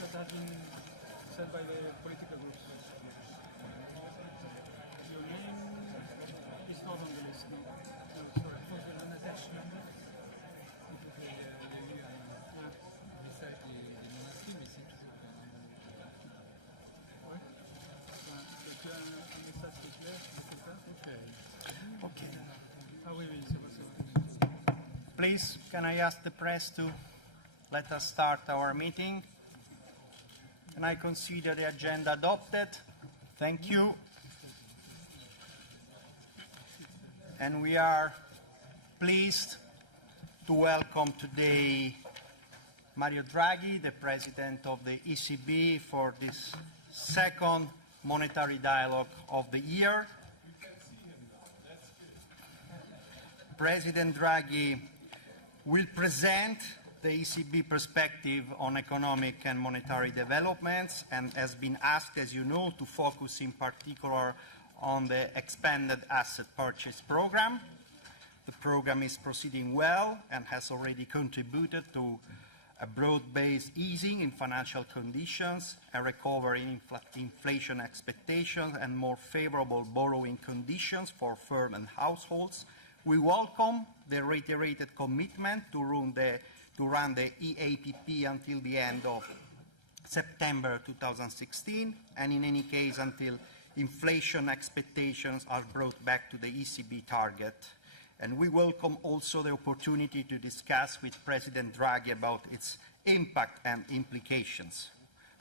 that has been said by the political groups. Your name is not on the list, no. No, sorry. Okay. Ah oui, oui, c'est vrai. Please, can I ask the press to let us start our meeting? Can I consider the agenda adopted? Thank you. And we are pleased to welcome today Mario Draghi, the President of the ECB, for this second monetary dialogue of the year. President Draghi will present the ECB perspective on economic and monetary developments and has been asked, as you know, to focus in particular on the expanded asset purchase program. The program is proceeding well and has already contributed to a broad-based easing in financial conditions, a recovery in inflation expectations, and more favorable borrowing conditions for firms and households. We welcome the reiterated commitment to run the EAPP until the end of September 2016, and in any case until inflation expectations are brought back to the ECB target. And we welcome also the opportunity to discuss with President Draghi about its impact and implications.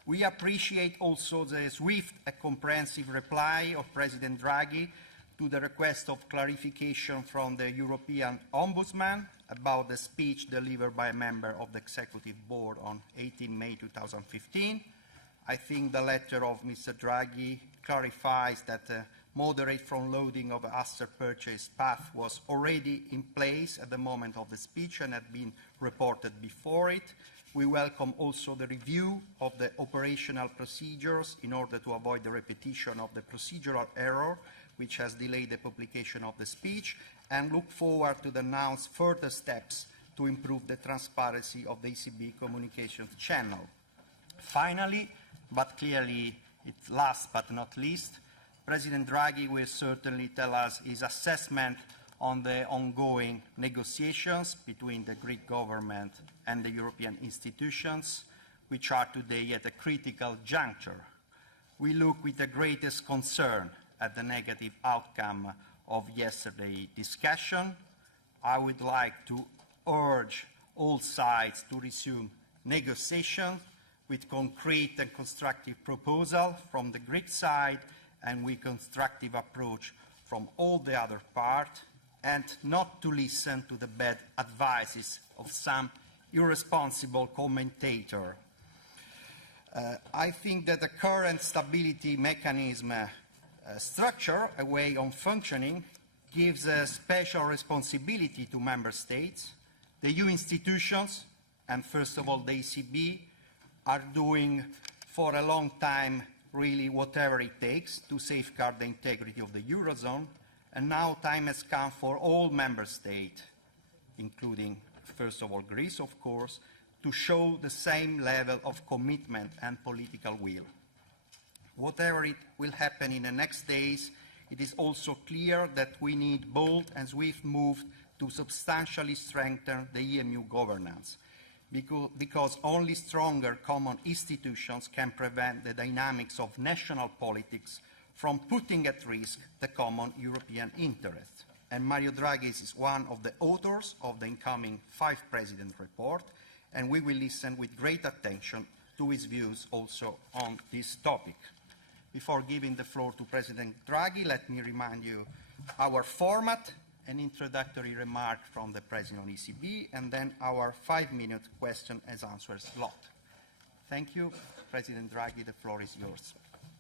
We appreciate also the swift and comprehensive reply of President Draghi to the request of clarification from the European Ombudsman about the speech delivered by a member of the Executive Board on 18 May 2015. I think the letter of Mr. Draghi clarifies that the moderate front-loading of the asset purchase path was already in place at the moment of the speech and had been reported before it. We welcome also the review of the operational procedures in order to avoid the repetition of the procedural error which has delayed the publication of the speech, and look forward to the announced further steps to improve the transparency of the ECB communications channel. Finally, but clearly it's last but not least, President Draghi will certainly tell us his assessment on the ongoing negotiations between the Greek government and the European institutions, which are today at a critical juncture. We look with the greatest concern at the negative outcome of yesterday's discussion. I would like to urge all sides to resume negotiations with concrete and constructive proposals from the Greek side and with constructive approach from all the other parts, and not to listen to the bad advices of some irresponsible commentator. I think that the current stability mechanism structure, a way of functioning, gives a special responsibility to member states. The EU institutions, and first of all the ECB, are doing for a long time really whatever it takes to safeguard the integrity of the Eurozone, and now time has come for all member states, including first of all Greece, of course, to show the same level of commitment and political will. Whatever it will happen in the next days, it is also clear that we need bold and swift moves to substantially strengthen the EMU governance, because only stronger common institutions can prevent the dynamics of national politics from putting at risk the common European interest. And Mario Draghi is one of the authors of the incoming 5-President report, and we will listen with great attention to his views also on this topic. Before giving the floor to President Draghi, let me remind you our format: an introductory remark from the President of ECB, and then our 5-minute question and answer slot. Thank you. President Draghi, the floor is yours.